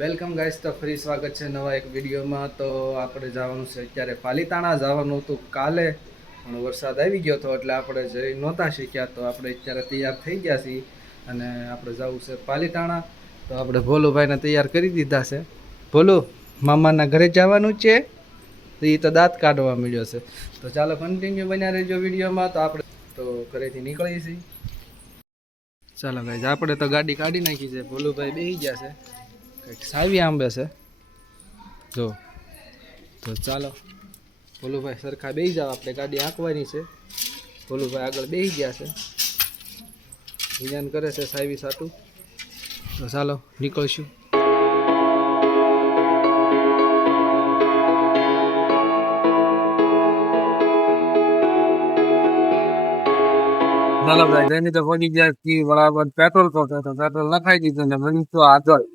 Welcome guys, તો ફરી સ્વાગત છે નવા એક વિડીયોમાં. તો આપણે જવાનું છે અત્યારે પાલીતાણા. જવાનું હતું કાલે, પણ વરસાદ આવી ગયો હતો એટલે આપણે જઈ નહોતા શીખ્યા. તો આપણે અત્યારે તૈયાર થઈ ગયા છીએ અને આપણે જવું છે પાલીતાણા. તો આપણે ભોલુભાઈને તૈયાર કરી દીધા છે. ભોલુ, મામાના ઘરે જવાનું છે. તો એ તો દાંત કાઢવા મળ્યો છે. તો ચાલો કન્ટિન્યુ બન્યા રહેજો વિડીયોમાં. તો આપણે તો ઘરેથી નીકળીએ છીએ. ચાલો ગાઈસ, આપણે તો ગાડી કાઢી નાખી છે. ભોલુભાઈ બેસી ગયા છે, કંઈક સાવી આંબે છે જો. તો ચાલો ભોલુભાઈ સરખા બેસી જાઓ, આપણે ગાડી આંકવાની છે. ભોલુભાઈ આગળ બેસી ગયા છે, વિજ્ઞાન કરે છે સાવી સાટું. તો ચાલો નીકળશું. ચાલો ભાઈ, તેની તો પહોંચી ગયા બરાબર. પેટ્રોલ તો પેટ્રોલ નખાઈ દીધું ને બની તો આગળ.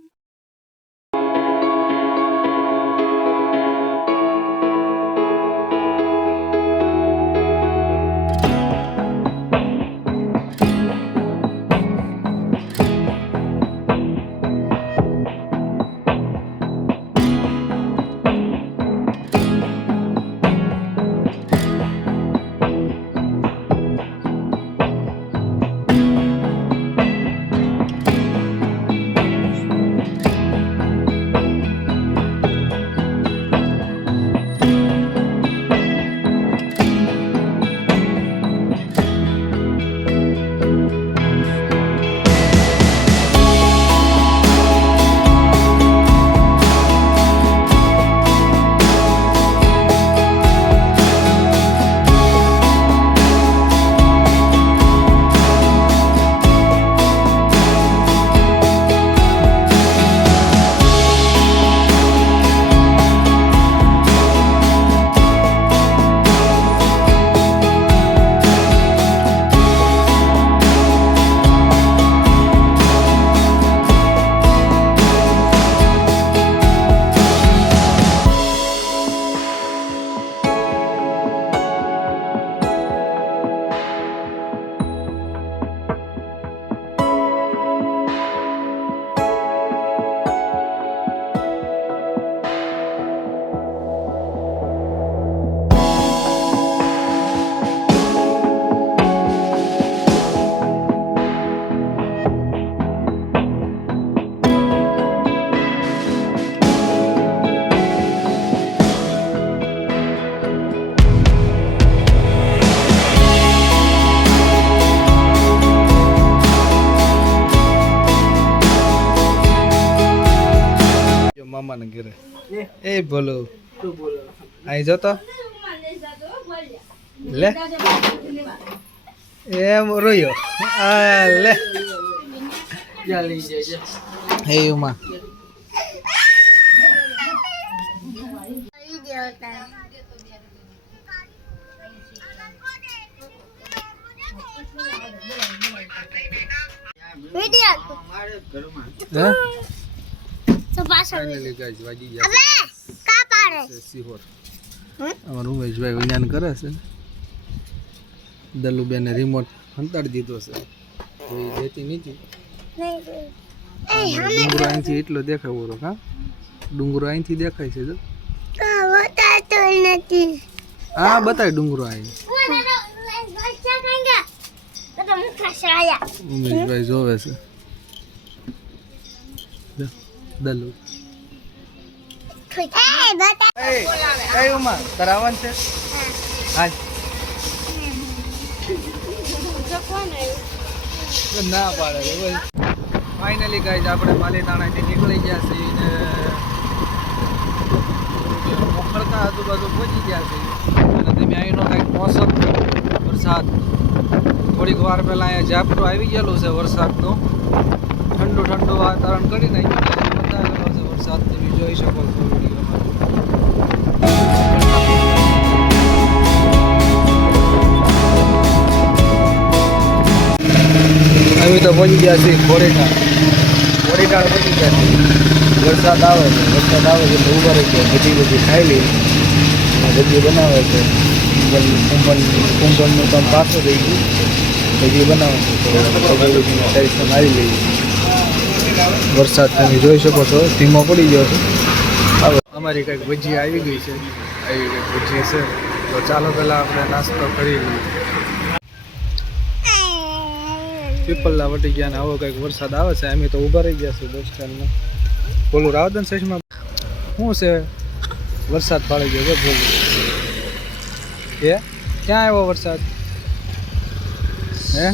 મામાના ઘરે એ ભોલું અહીં જતો લે એમ રોયો લે એમાં અમારું ઉમેશભાઈ વિજ્ઞાન કરે છે. દલુબેને રિમોટ હંતાડી દીધો છે, એ દેતી નથી. ડુંગરો અહીંથી એટલો દેખાય બોલો. હા, ડુંગરો અહીંથી દેખાય છે જો. હા બતાય ડુંગરો અહીં. ઉમેશભાઈ જોવે છે દલુ. તરાવન છે હા ના પાડે. ફાઇનલી ગાઈઝ આપણે પાલીતાણાથી નીકળી ગયા છીએ ને મોખડકા આજુબાજુ પહોંચી ગયા છીએ. અને તમે અહીંનો કંઈક મોસમ વરસાદ થોડીક વાર પહેલાં અહીંયા ઝાપટું આવી ગયેલું છે વરસાદનું. ઠંડુ ઠંડુ વાતાવરણ કરી નાખ્યું, બતાવેલો છે વરસાદ. તમે જોઈ શકો છો વિડીયોમાં. અમે તો પહોંચી ગયા છીએ ખોડીટાળ પહોંચી ગયા છીએ. વરસાદ આવે છે એટલે ઊભા રહી ગયા. બધી ખાઈ લઈ અને બધી બનાવે છે. કુંભણનું કામ પાછું થઈ ગયું, બધી બનાવે છે. તો મારી લઈએ. વરસાદ તમે જોઈ શકો છો ધીમો પડી ગયો છે. હવે અમારી કંઈક ભજીયા આવી ગઈ છે, આવી કંઈક ભજી છે. તો ચાલો પહેલાં આપણે નાસ્તો કરી લઈએ. પીપલના વટી ગયા ને આવો કંઈક વરસાદ આવે છે. અમે તો ઊભા રહી ગયા છે બસ સ્ટેન્ડમાં. બોલું રાવદન સાઈડમાં શું છે, વરસાદ પાડી ગયો છે. બોલું એ ક્યાં આવ્યો વરસાદ? હે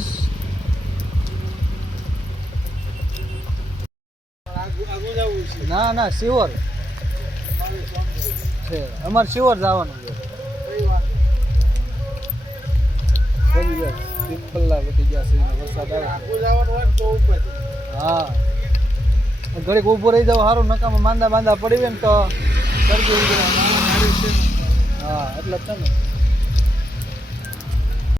ના ના શિવર છે, અમારે શિવર જવાનું છે. પીપલના વટી ગયા છે વરસાદ આવે. હા ઘડીક ઊભું રહી જાવ સારું, નકામાં માંદા પડી હોય ને તો શરદી ઉધરસ. હા એટલે જ છે ને.